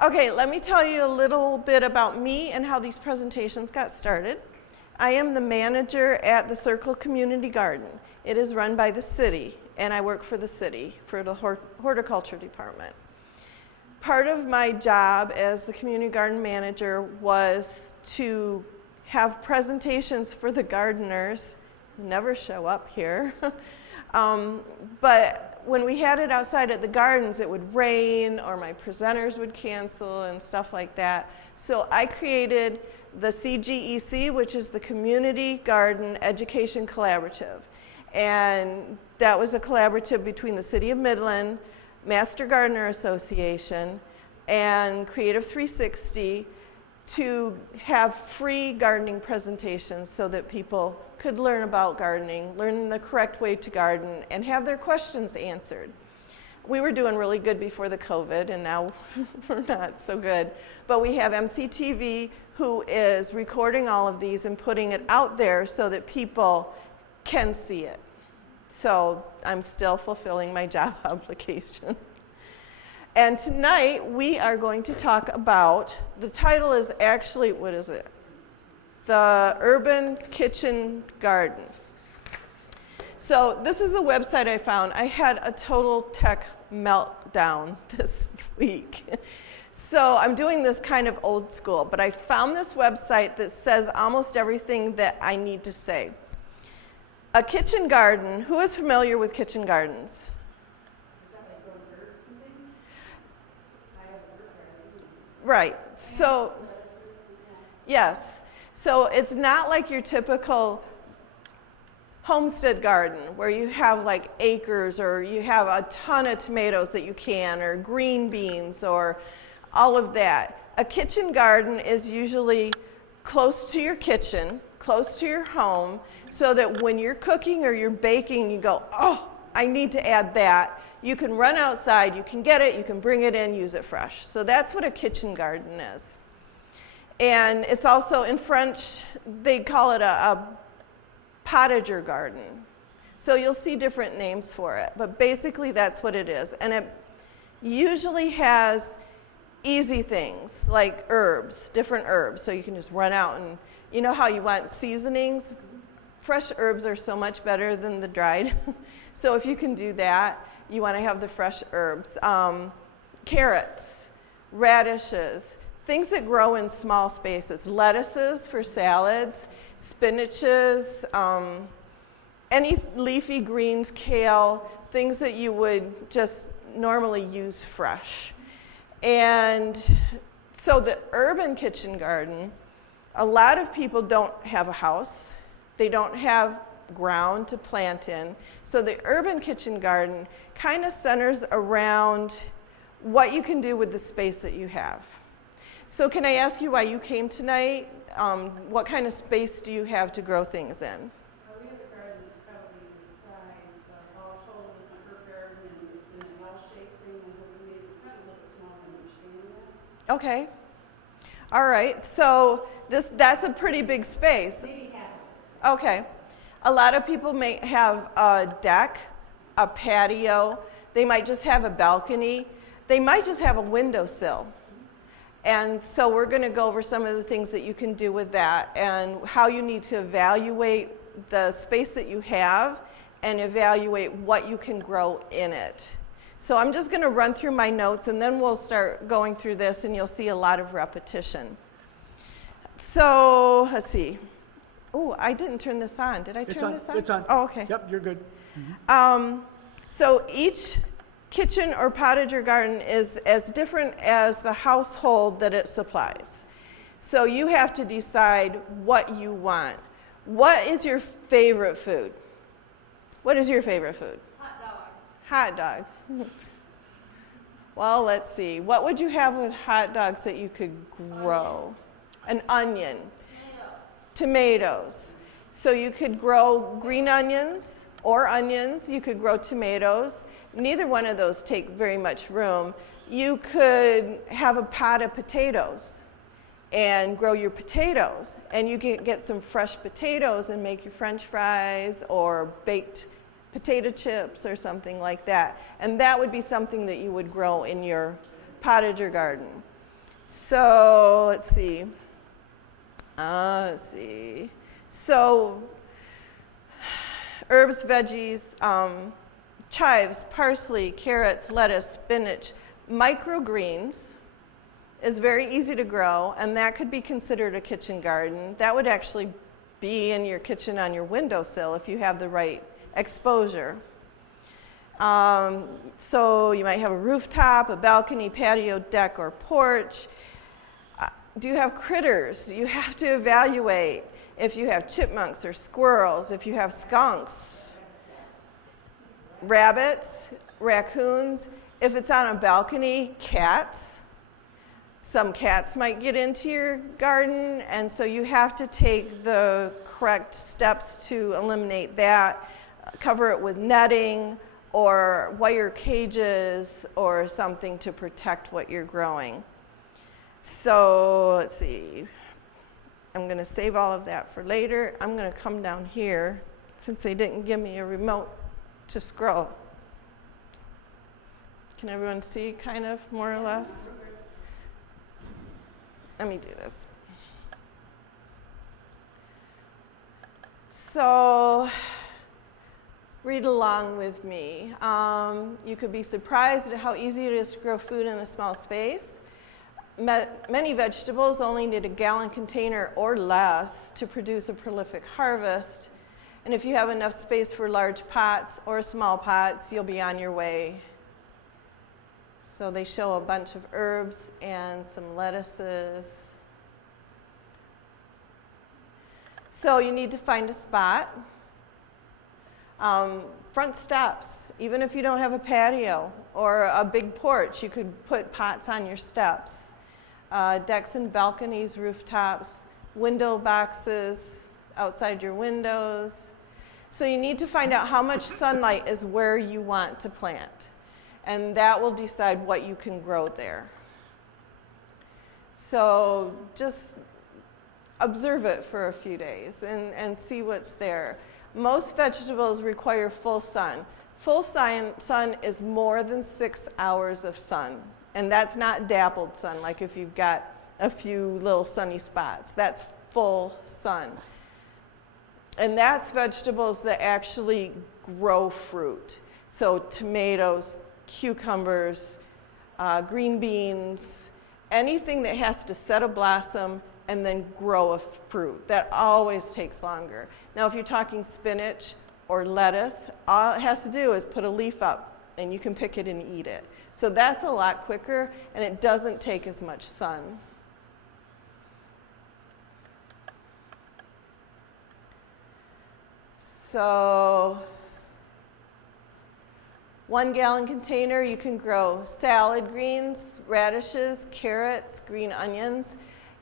Okay, let me tell you a little bit about me and how these presentations got started. I am the manager at the Circle Community Garden. It is run by the city, and I work for the city, for the horticulture department. Part of my job as the community garden manager was to have presentations for the gardeners who never show up here. But when we had it outside at the gardens, it would rain or my presenters would cancel and stuff like that. So I created the CGEC, which is the Community Garden Education Collaborative. And that was a collaborative between the City of Midland, Master Gardener Association, and Creative 360 to have free gardening presentations so that people could learn about gardening, learn the correct way to garden, and have their questions answered. We were doing really good before the COVID, and now we're not so good. But we have MCTV who is recording all of these and putting it out there so that people can see it. So I'm still fulfilling my job obligation. And tonight we are going to talk about, the title is actually, what is it? The Urban Kitchen Garden. So this is a website I found. I had a total tech meltdown this week. So I'm doing this kind of old school, but I found this website that says almost everything that I need to say. A kitchen garden, who is familiar with kitchen gardens? Right, so, yes. So it's not like your typical homestead garden where you have like acres or you have a ton of tomatoes that you can, or green beans or all of that. A kitchen garden is usually close to your kitchen, close to your home, so that when you're cooking or you're baking, you go, oh, I need to add that. You can run outside, you can get it, you can bring it in, use it fresh. So that's what a kitchen garden is. And it's also, in French, they call it a potager garden. So you'll see different names for it, but basically that's what it is. And it usually has easy things like herbs, different herbs, so you can just run out and, you know how you want seasonings? Fresh herbs are so much better than the dried. So if you can do that, you want to have the fresh herbs. Carrots, radishes, things that grow in small spaces. Lettuces for salads, spinaches, any leafy greens, kale, things that you would just normally use fresh. And so the urban kitchen garden, a lot of people don't have a house. They don't have ground to plant in. So the urban kitchen garden kind of centers around what you can do with the space that you have. So can I ask you why you came tonight? What kind of space do you have to grow things in? We have a garden that's probably the size of all total with my herb garden, and it's in a well-shaped thing, and it's probably a little bit smaller than you're standing at. Okay. All right. So that's a pretty big space. Maybe half. Okay. A lot of people may have a deck, a patio. They might just have a balcony. They might just have a windowsill. And so we're going to go over some of the things that you can do with that and how you need to evaluate the space that you have and evaluate what you can grow in it. So I'm just going to run through my notes and then we'll start going through this and you'll see a lot of repetition. So let's see. Oh, I didn't turn this on. Did I turn this on? It's on. Oh, okay. Yep, you're good. So each kitchen or potager garden is as different as the household that it supplies. So you have to decide what you want. What is your favorite food? What is your favorite food? Hot dogs. Well, let's see. What would you have with hot dogs that you could grow? An onion. Tomatoes. So you could grow green onions or onions. You could grow tomatoes. Neither one of those take very much room. You could have a pot of potatoes and grow your potatoes. And you can get some fresh potatoes and make your French fries or baked potato chips or something like that. And that would be something that you would grow in your potager garden. So let's see. So herbs, veggies, chives, parsley, carrots, lettuce, spinach, microgreens is very easy to grow, and that could be considered a kitchen garden. That would actually be in your kitchen on your windowsill if you have the right exposure. So you might have a rooftop, a balcony, patio, deck, or porch. Do you have critters? You have to evaluate if you have chipmunks or squirrels, if you have skunks, rabbits, raccoons. If it's on a balcony, cats. Some cats might get into your garden, and so you have to take the correct steps to eliminate that. Cover it with netting or wire cages or something to protect what you're growing. So let's see. I'm going to save all of that for later. I'm going to come down here since they didn't give me a remote to scroll. Can everyone see kind of more or less? Let me do this. So read along with me. You could be surprised at how easy it is to grow food in a small space. Many vegetables only need a gallon container or less to produce a prolific harvest. And if you have enough space for large pots or small pots, you'll be on your way. So they show a bunch of herbs and some lettuces. So you need to find a spot. Front steps, even if you don't have a patio or a big porch, you could put pots on your steps. Decks and balconies, rooftops, window boxes outside your windows. So you need to find out how much sunlight is where you want to plant. And that will decide what you can grow there. So just observe it for a few days and see what's there. Most vegetables require full sun. Full sun is more than 6 hours of sun. And that's not dappled sun, like if you've got a few little sunny spots. That's full sun. And that's vegetables that actually grow fruit. So tomatoes, cucumbers, green beans, anything that has to set a blossom and then grow a fruit. That always takes longer. Now, if you're talking spinach or lettuce, all it has to do is put a leaf up and you can pick it and eat it. So that's a lot quicker and it doesn't take as much sun. So 1 gallon container, you can grow salad greens, radishes, carrots, green onions.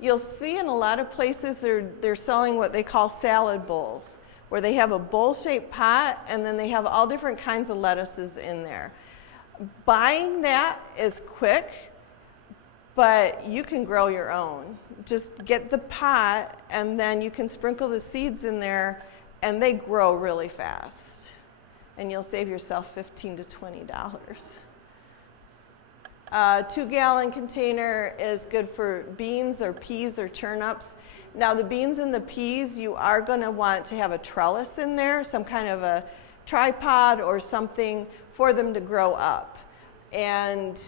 You'll see in a lot of places they're selling what they call salad bowls, where they have a bowl-shaped pot and then they have all different kinds of lettuces in there. Buying that is quick, but you can grow your own. Just get the pot and then you can sprinkle the seeds in there and they grow really fast. And you'll save yourself $15 to $20. 2-gallon container is good for beans or peas or turnips. Now the beans and the peas, you are going to want to have a trellis in there, some kind of a tripod or something for them to grow up. And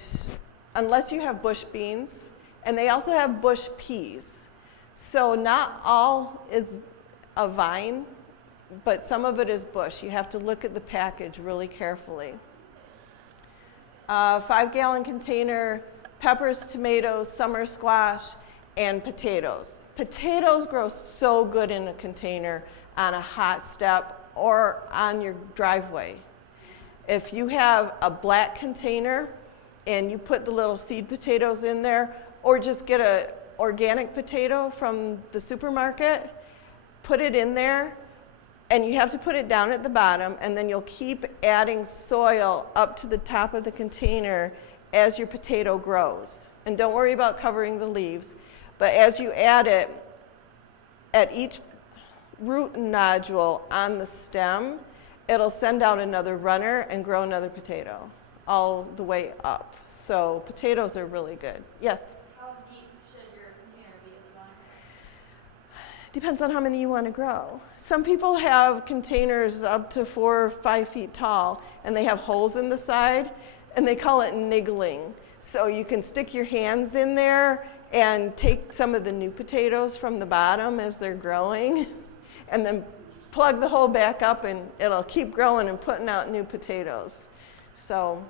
unless you have bush beans, and they also have bush peas. So not all is a vine, but some of it is bush. You have to look at the package really carefully. 5-gallon container, peppers, tomatoes, summer squash, and potatoes. Potatoes grow so good in a container on a hot step or on your driveway. If you have a black container and you put the little seed potatoes in there, or just get an organic potato from the supermarket, put it in there, and you have to put it down at the bottom, and then you'll keep adding soil up to the top of the container as your potato grows. And don't worry about covering the leaves, but as you add it, at each root nodule on the stem, it'll send out another runner and grow another potato all the way up. So potatoes are really good. Yes? How deep Depends on how many you want to grow. Some people have containers up to 4 or 5 feet tall, and they have holes in the side, and they call it niggling. So you can stick your hands in there and take some of the new potatoes from the bottom as they're growing, and then plug the hole back up, and it'll keep growing and putting out new potatoes. So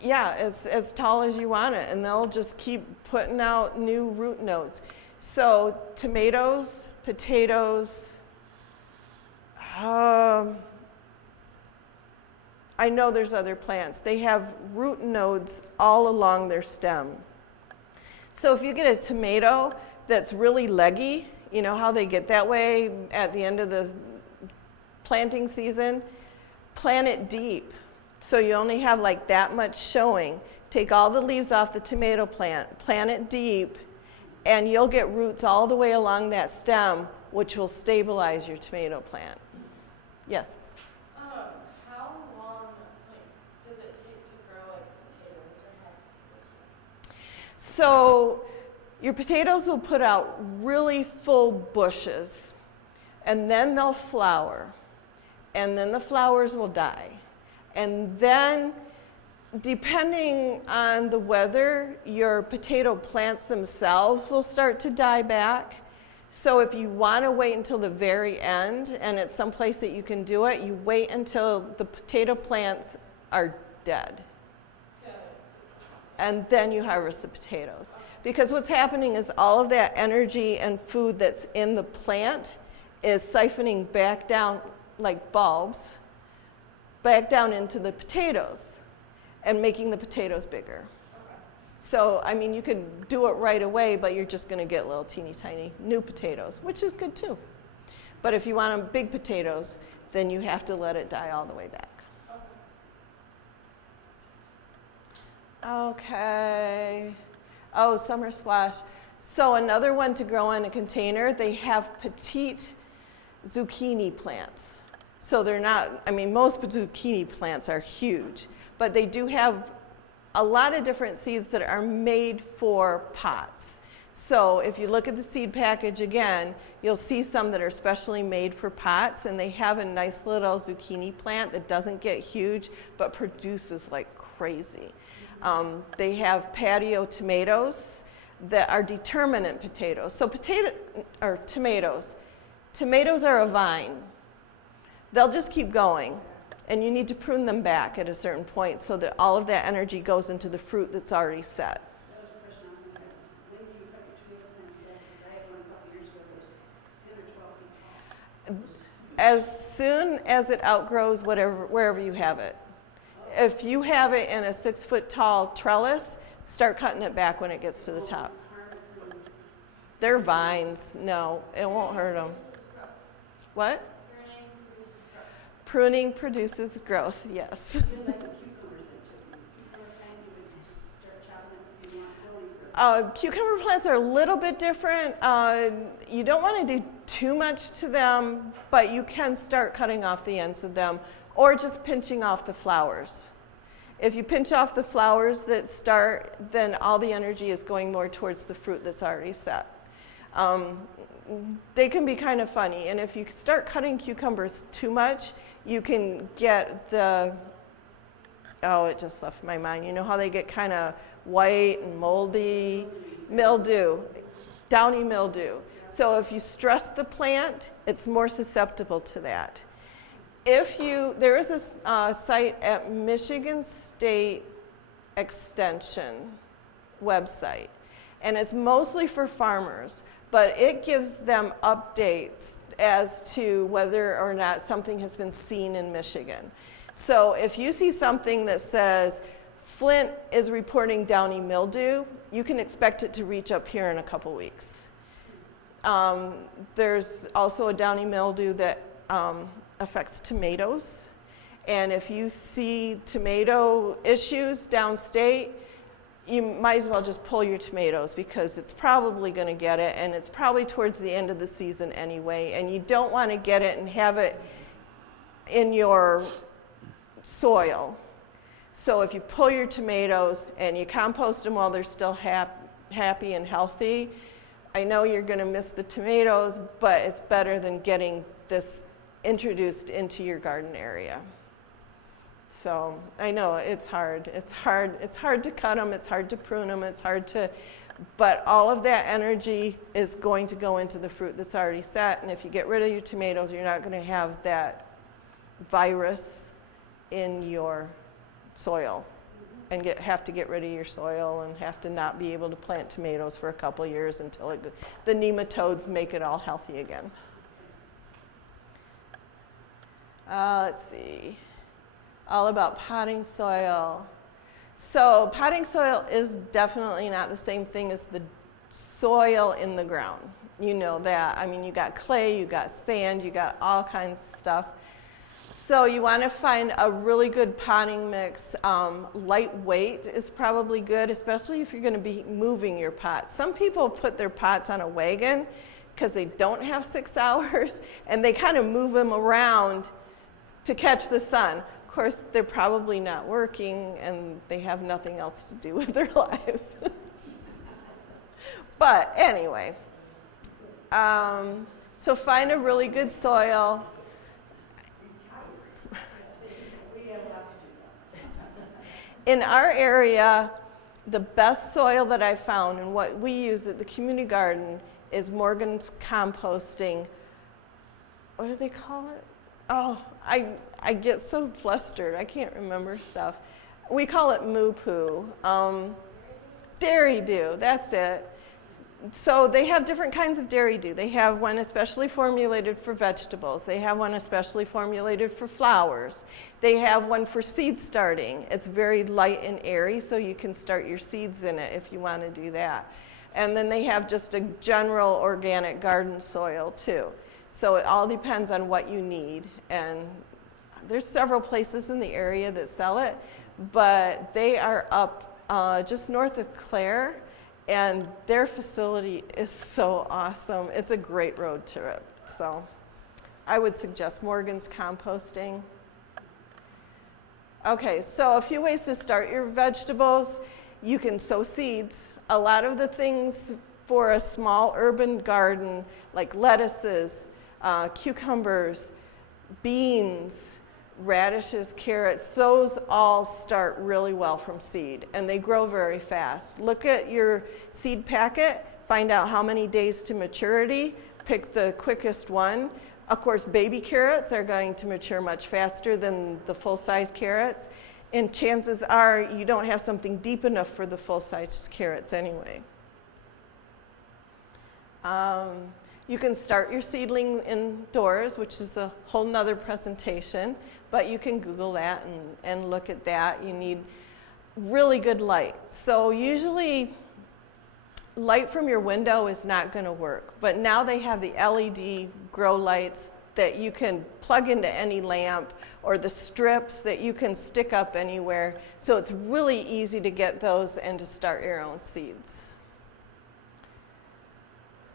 yeah, as tall as you want it, and they'll just keep putting out new root nodes. So tomatoes, potatoes, I know there's other plants. They have root nodes all along their stem. So if you get a tomato that's really leggy, you know how they get that way at the end of the planting season, plant it deep. So you only have like that much showing. Take all the leaves off the tomato plant, plant it deep, and you'll get roots all the way along that stem, which will stabilize your tomato plant. Yes? How long does it take to grow potatoes or have potatoes? So your potatoes will put out really full bushes, and then they'll flower, and then the flowers will die. And then, depending on the weather, your potato plants themselves will start to die back. So if you want to wait until the very end, and it's someplace that you can do it, you wait until the potato plants are dead. And then you harvest the potatoes. Because what's happening is all of that energy and food that's in the plant is siphoning back down like bulbs, back down into the potatoes and making the potatoes bigger. So, I mean, you could do it right away, but you're just going to get little teeny tiny new potatoes, which is good too. But if you want them big potatoes, then you have to let it die all the way back. Okay. Oh, summer squash. So another one to grow in a container, they have petite zucchini plants. So they're not, I mean, most zucchini plants are huge, but they do have a lot of different seeds that are made for pots. So if you look at the seed package again, you'll see some that are specially made for pots, and they have a nice little zucchini plant that doesn't get huge but produces like crazy. They have patio tomatoes that are determinate potatoes. So tomatoes. Tomatoes are a vine. They'll just keep going, and you need to prune them back at a certain point so that all of that energy goes into the fruit that's already set. That was the question I was going to ask. When do you cut your tomato plants back? Because I had one a couple years ago that was 10 or 12 feet tall. As soon as it outgrows wherever you have it. If you have it in a 6-foot tall trellis, start cutting it back when it gets to the top. They're vines. No, it won't hurt them. What? Pruning produces growth, yes. You feel like the cucumbers that cucumber plant, you would just start chopping it if you want going for Cucumber plants are a little bit different. You don't want to do too much to them, but you can start cutting off the ends of them or just pinching off the flowers. If you pinch off the flowers that start, then all the energy is going more towards the fruit that's already set. They can be kind of funny, and if you start cutting cucumbers too much, you can get the, oh, it just left my mind. You know how they get kind of white and moldy? Mildew, downy mildew. So if you stress the plant, it's more susceptible to that. There is a site at Michigan State Extension website, and it's mostly for farmers, but it gives them updates as to whether or not something has been seen in Michigan. So if you see something that says Flint is reporting downy mildew, you can expect it to reach up here in a couple weeks. There's also a downy mildew that affects tomatoes. And if you see tomato issues downstate, you might as well just pull your tomatoes because it's probably going to get it, and it's probably towards the end of the season anyway, and you don't want to get it and have it in your soil. So if you pull your tomatoes and you compost them while they're still happy and healthy, I know you're going to miss the tomatoes, but it's better than getting this introduced into your garden area. So I know it's hard. It's hard to cut them. It's hard to prune them. It's hard to, but all of that energy is going to go into the fruit that's already set. And if you get rid of your tomatoes, you're not going to have that virus in your soil and have to get rid of your soil and have to not be able to plant tomatoes for a couple years until the nematodes make it all healthy again. Let's see. All about potting soil. So potting soil is definitely not the same thing as the soil in the ground. You know that. I mean, you got clay, you got sand, you got all kinds of stuff. So you want to find a really good potting mix. Lightweight is probably good, especially if you're going to be moving your pots. Some people put their pots on a wagon because they don't have 6 hours, and they kind of move them around to catch the sun. Of course, they're probably not working, and they have nothing else to do with their lives. But anyway, so find a really good soil. In our area, the best soil that I found and what we use at the community garden is Morgan's composting. What do they call it? Oh, I get so flustered. I can't remember stuff. We call it moo poo. Dairy dew, that's it. So they have different kinds of dairy dew. They have one especially formulated for vegetables. They have one especially formulated for flowers. They have one for seed starting. It's very light and airy, so you can start your seeds in it if you want to do that. And then they have just a general organic garden soil too. So it all depends on what you need. And there's several places in the area that sell it, but they are up just north of Clare. And their facility is so awesome. It's a great road trip. So I would suggest Morgan's Composting. Okay, so a few ways to start your vegetables. You can sow seeds. A lot of the things for a small urban garden, like lettuces, cucumbers, beans, radishes, carrots, those all start really well from seed, and they grow very fast. Look at your seed packet, find out how many days to maturity, pick the quickest one. Of course, baby carrots are going to mature much faster than the full-size carrots, and chances are you don't have something deep enough for the full-size carrots anyway. You can start your seedling indoors, which is a whole nother presentation, but you can Google that and look at that. You need really good light. So usually light from your window is not going to work, but now they have the LED grow lights that you can plug into any lamp, or the strips that you can stick up anywhere. So it's really easy to get those and to start your own seeds.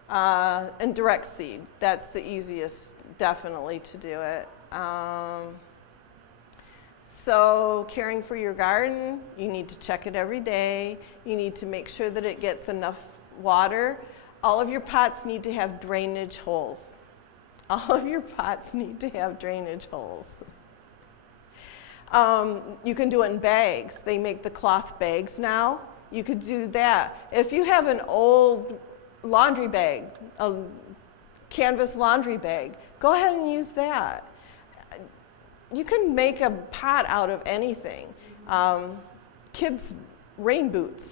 And direct seed, that's the easiest definitely to do it. So caring for your garden, you need to check it every day. You need to make sure that it gets enough water. All of your pots need to have drainage holes. All of your pots need to have drainage holes. You can do it in bags. They make the cloth bags now. You could do that. If you have an old laundry bag, a canvas laundry bag, go ahead and use that. You can make a pot out of anything. Kids' rain boots.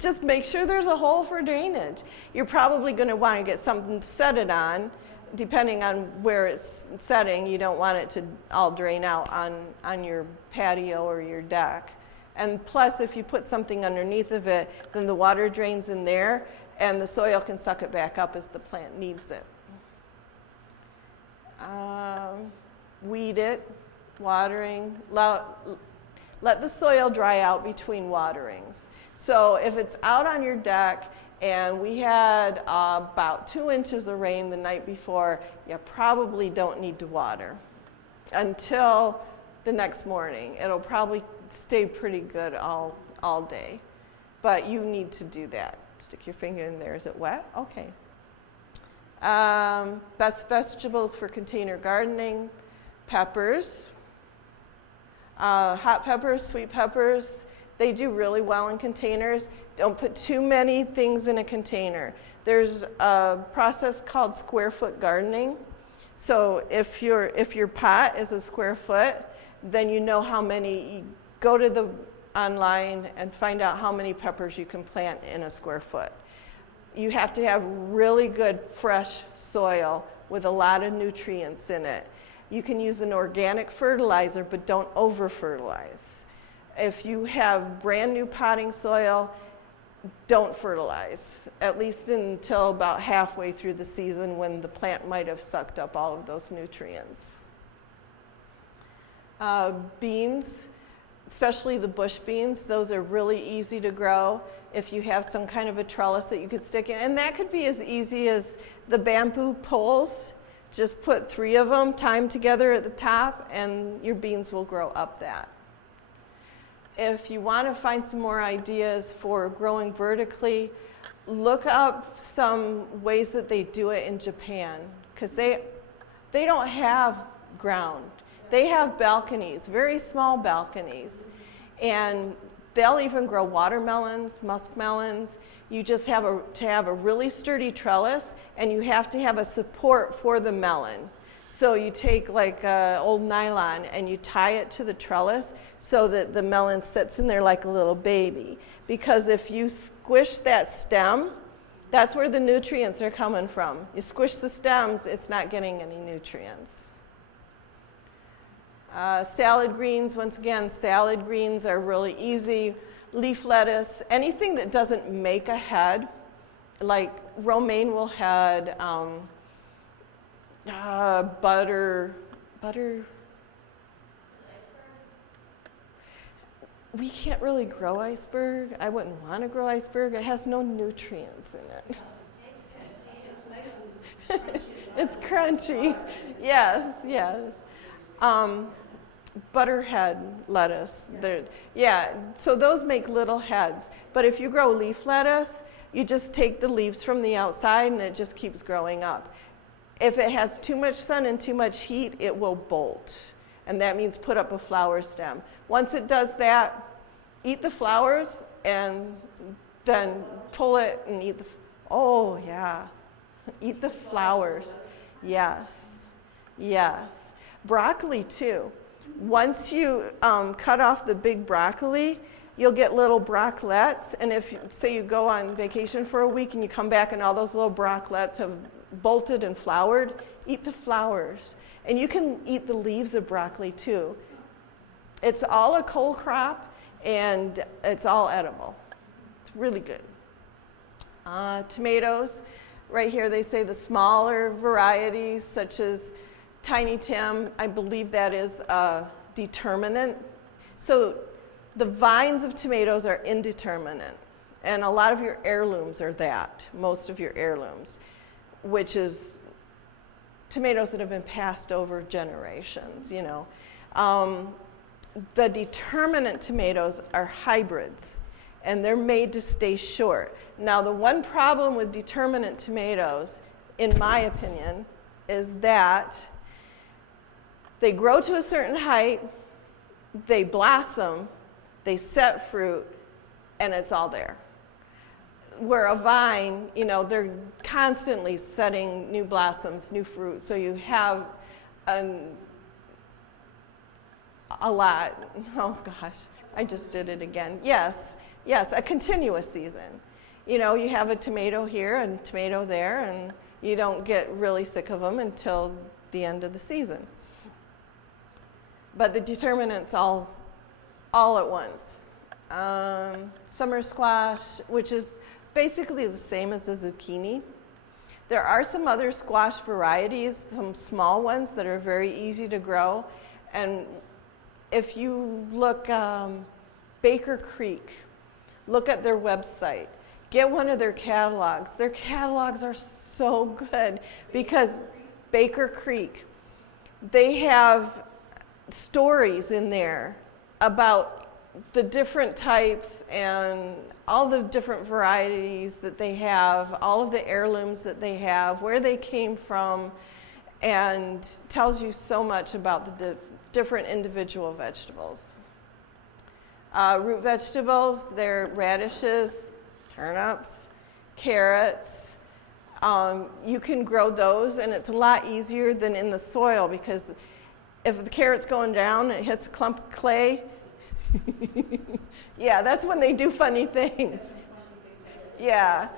Just make sure there's a hole for drainage. You're probably going to want to get something to set it on. Depending on where it's setting, you don't want it to all drain out on your patio or your deck. And plus, if you put something underneath of it, then the water drains in there, and the soil can suck it back up as the plant needs it. Weed it, watering. Let the soil dry out between waterings. So if it's out on your deck and we had about 2 inches of rain the night before, you probably don't need to water until the next morning. It'll probably stay pretty good all day. but you need to do that. Stick your finger in there. Is it wet? Okay. Best vegetables for container gardening: peppers, hot peppers, sweet peppers. They do really well in containers. Don't put too many things in a container. There's a process called square foot gardening. So if your pot is a square foot, then you know how many. You go to the online and find out how many peppers you can plant in a square foot. You have to have really good fresh soil with a lot of nutrients in it. You can use an organic fertilizer, but don't over fertilize. If you have brand new potting soil, don't fertilize, at least until about halfway through the season when the plant might have sucked up all of those nutrients. Beans, especially the bush beans, those are really easy to grow if you have some kind of a trellis that you could stick in. And that could be as easy as the bamboo poles. Just put 3 of them timed together at the top and your beans will grow up that. If you want to find some more ideas for growing vertically, look up some ways that they do it in Japan, because they don't have ground. They have balconies, very small balconies, and they'll even grow watermelons, muskmelons. You just have to have a really sturdy trellis, and you have to have a support for the melon. So you take like old nylon and you tie it to the trellis so that the melon sits in there like a little baby. Because if you squish that stem, that's where the nutrients are coming from. You squish the stems, it's not getting any nutrients. Salad greens, once again, salad greens are really easy. Leaf lettuce, anything that doesn't make a head, like romaine will head, butter. We can't really grow iceberg. I wouldn't want to grow iceberg. It has no nutrients in it. It's nice and crunchy. It's crunchy. Yes, yes. Butterhead lettuce. Yeah, so those make little heads. But if you grow leaf lettuce, you just take the leaves from the outside and it just keeps growing up. If it has too much sun and too much heat, it will bolt. And that means put up a flower stem. Once it does that, eat the flowers and then pull it and eat the, oh yeah, eat the flowers. Yes, yes. Broccoli too. Once you cut off the big broccoli, you'll get little brocklets. And if, say you go on vacation for a week and you come back and all those little brocklets have bolted and flowered, eat the flowers. And you can eat the leaves of broccoli too. It's all a cole crop and it's all edible. It's really good. Tomatoes, right here they say the smaller varieties such as Tiny Tim, I believe that is a determinant. So the vines of tomatoes are indeterminate. And a lot of your heirlooms are that, most of your heirlooms, which is tomatoes that have been passed over generations, you know. The determinant tomatoes are hybrids, and they're made to stay short. Now, the one problem with determinant tomatoes, in my opinion, is that they grow to a certain height, they blossom, they set fruit, and it's all there. Where a vine, you know, they're constantly setting new blossoms, new fruit, so you have a lot. Oh gosh, I just did it again. Yes, yes, a continuous season. You know, you have a tomato here and a tomato there, and you don't get really sick of them until the end of the season. But the determinants all at once. Summer squash, which is basically the same as the zucchini. There are some other squash varieties, some small ones that are very easy to grow. And if you look, Baker Creek, look at their website. Get one of their catalogs. Their catalogs are so good because Baker Creek, they have stories in there about the different types and all the different varieties that they have, all of the heirlooms that they have, where they came from, and tells you so much about the different individual vegetables. Root vegetables, they're radishes, turnips, carrots. You can grow those, and it's a lot easier than in the soil, because if the carrot's going down and it hits a clump of clay, yeah, that's when they do funny things. Yeah.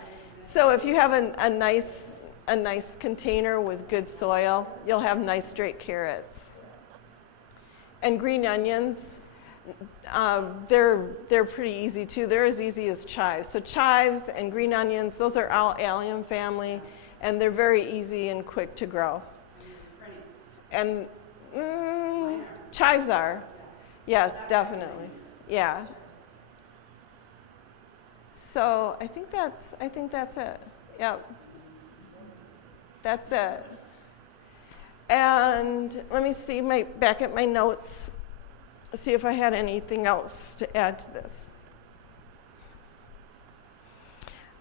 So if you have a nice container with good soil, you'll have nice straight carrots. And green onions, they're pretty easy too. They're as easy as chives. So chives and green onions, those are all allium family, and they're very easy and quick to grow. And chives are. Yes, definitely. Yeah. So I think that's it. Yep. That's it. And let me see back at my notes, see if I had anything else to add to this.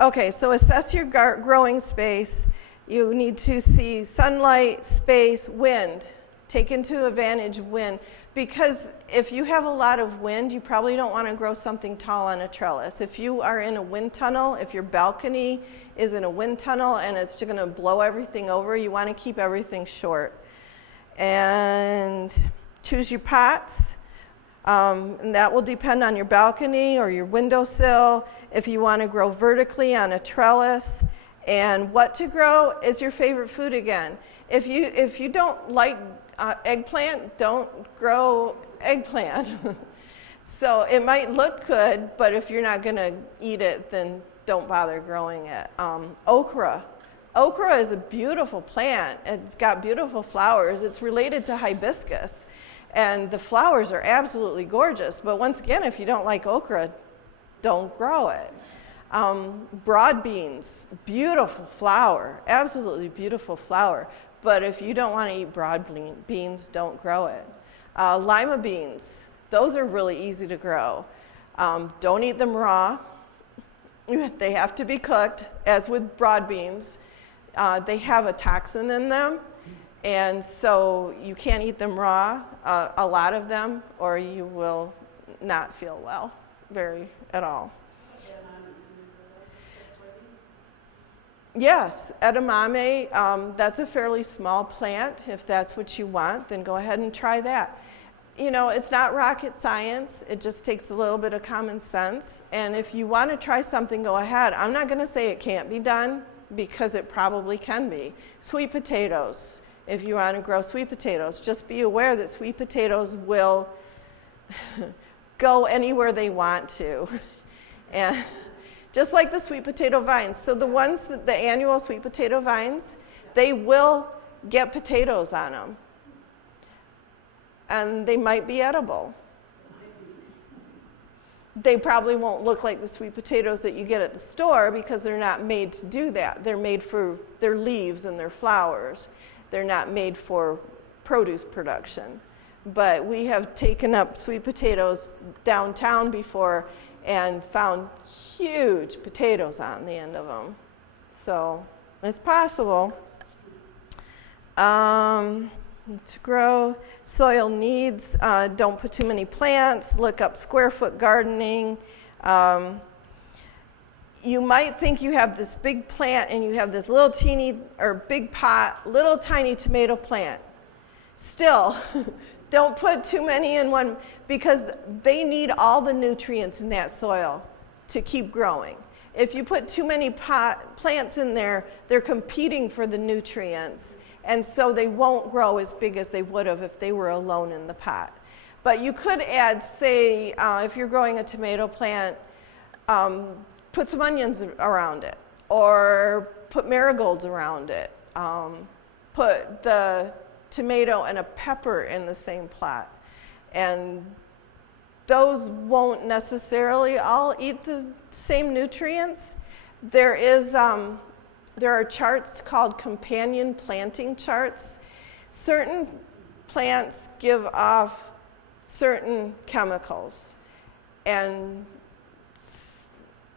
Okay, so assess your growing space. You need to see sunlight, space, wind. Take into advantage wind, because if you have a lot of wind, you probably don't want to grow something tall on a trellis. If you are in a wind tunnel, if your balcony is in a wind tunnel and it's just going to blow everything over, you want to keep everything short. And choose your pots, and that will depend on your balcony or your windowsill, if you want to grow vertically on a trellis. And what to grow is your favorite food again. If you don't like eggplant, don't grow eggplant. So it might look good, but if you're not going to eat it, then don't bother growing it. Okra. Okra is a beautiful plant. It's got beautiful flowers. It's related to hibiscus, and the flowers are absolutely gorgeous. But once again, if you don't like okra, don't grow it. Broad beans, beautiful flower, absolutely beautiful flower. But if you don't want to eat broad beans, don't grow it. Lima beans, those are really easy to grow. Don't eat them raw. They have to be cooked, as with broad beans. They have a toxin in them, and so you can't eat them raw, a lot of them, or you will not feel well at all. Yes, edamame, that's a fairly small plant. If that's what you want, then go ahead and try that. You know, it's not rocket science. It just takes a little bit of common sense. And if you want to try something, go ahead. I'm not going to say it can't be done, because it probably can be. Sweet potatoes, if you want to grow sweet potatoes, just be aware that sweet potatoes will go anywhere they want to. And just like the sweet potato vines. So the annual sweet potato vines, they will get potatoes on them. And they might be edible. They probably won't look like the sweet potatoes that you get at the store, because they're not made to do that. They're made for their leaves and their flowers. They're not made for produce production. But we have taken up sweet potatoes downtown before and found huge potatoes on the end of them. So it's possible. To grow, soil needs, don't put too many plants, look up square foot gardening. You might think you have this big plant and you have this little teeny or big pot, little tiny tomato plant. Still, don't put too many in one, because they need all the nutrients in that soil to keep growing. If you put too many plants in there, they're competing for the nutrients. And so they won't grow as big as they would have if they were alone in the pot. But you could add, say, if you're growing a tomato plant, put some onions around it, or put marigolds around it. Put the tomato and a pepper in the same plot. And those won't necessarily all eat the same nutrients. There are charts called companion planting charts. Certain plants give off certain chemicals, And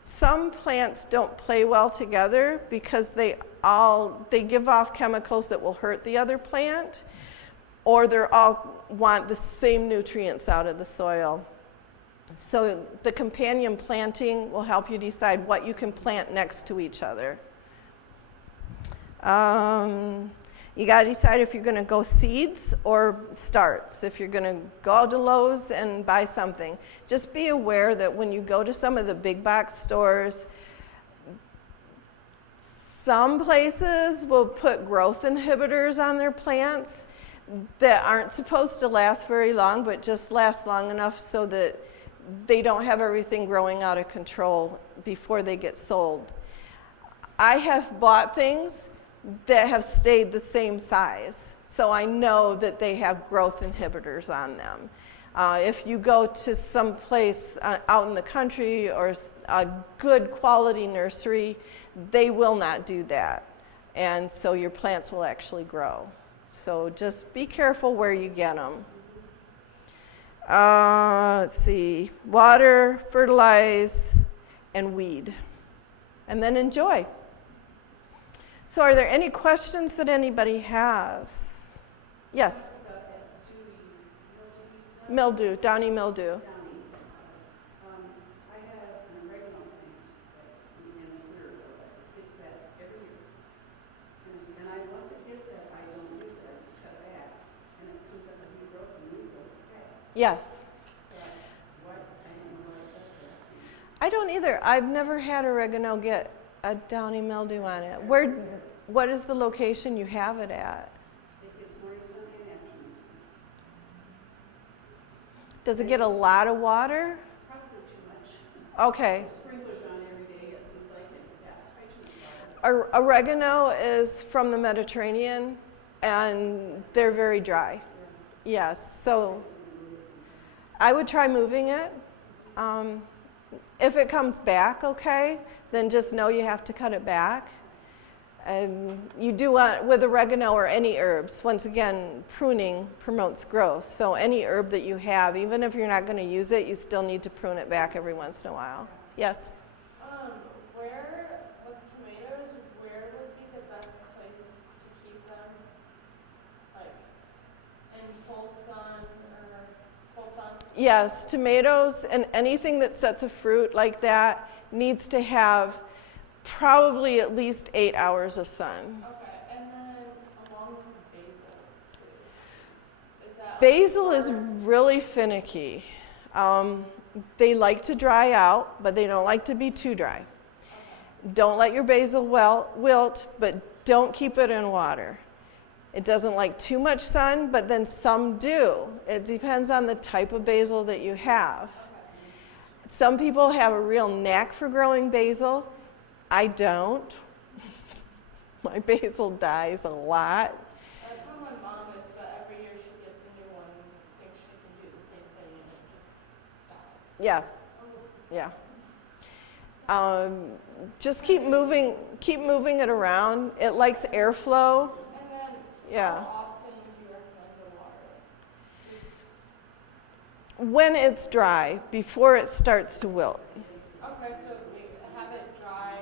some plants don't play well together because they give off chemicals that will hurt the other plant, or they're all want the same nutrients out of the soil. So the companion planting will help you decide what you can plant next to each other. You got to decide if you're going to go seeds or starts, if you're going to go out to Lowe's and buy something. Just be aware that when you go to some of the big box stores, some places will put growth inhibitors on their plants that aren't supposed to last very long, but just last long enough so that they don't have everything growing out of control before they get sold. I have bought things that have stayed the same size, so I know that they have growth inhibitors on them. If you go to some place out in the country or a good quality nursery, they will not do that, and so your plants will actually grow. So just be careful where you get them. Let's see, water, fertilize, and weed, and then enjoy. So are there any questions that anybody has? Yes? Mildew, downy mildew. I have an oregano plant in the third that gets that every year. And once it gets that, I don't use it, I just cut it back. And it comes up with new growth and new growth. Yes. I don't know what that's like. I don't either. I've never had oregano get a downy mildew on it. What is the location you have it at? It gets morning sun and afternoon sun. Does it get a lot of water? Probably too much. Okay. Sprinklers on every day, it seems like, and yeah, it's way too much water. Oregano is from the Mediterranean, and they're very dry. Yes, so I would try moving it. If it comes back okay, then just know you have to cut it back. And you do want, with oregano or any herbs, once again, pruning promotes growth. So any herb that you have, even if you're not going to use it, you still need to prune it back every once in a while. Yes? With tomatoes, where would be the best place to keep them? Like, in full sun or full sun? Yes, tomatoes and anything that sets a fruit like that needs to have probably at least 8 hours of sun. Okay, and then along with the basil too. Is that Basil is really finicky. They like to dry out, but they don't like to be too dry. Okay. Don't let your basil wilt, but don't keep it in water. It doesn't like too much sun, but then some do. It depends on the type of basil that you have. Okay. Some people have a real knack for growing basil. I don't. My basil dies a lot. That's how my mom is, but every year she gets a new one and thinks she can do the same thing and it just dies. Yeah. Just keep moving it around. It likes airflow. And then Yeah. how often would you recommend the water? Just When it's dry, before it starts to wilt. okay, so we have it dry,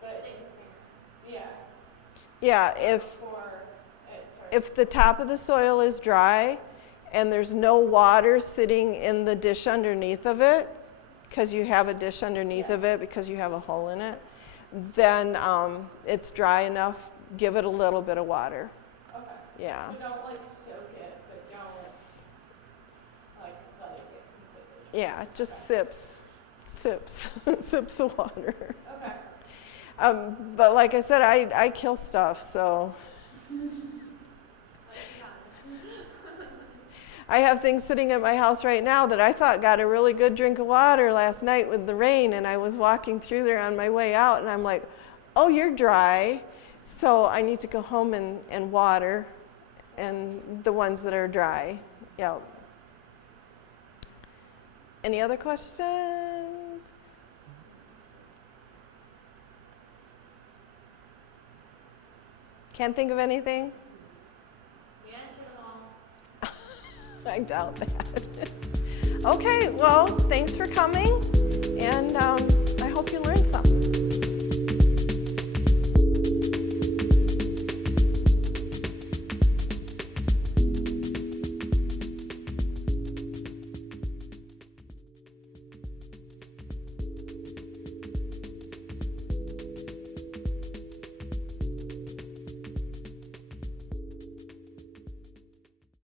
but yeah, Yeah, before it starts. if the top of the soil is dry and there's no water sitting in the dish underneath of it, because you have a dish underneath of it because you have a hole in it, then it's dry enough, give it a little bit of water. Okay. Yeah. So don't like soak it, but don't like let it get completely dry. Yeah, just sips of water. Okay. But like I said, I kill stuff, so I have things sitting at my house right now that I thought got a really good drink of water last night with the rain, and I was walking through there on my way out, and I'm like, oh, you're dry, so I need to go home and water and the ones that are dry. Yeah. Any other questions? Can't think of anything? We answered them all. I doubt that. Okay, well, thanks for coming, and I hope you learned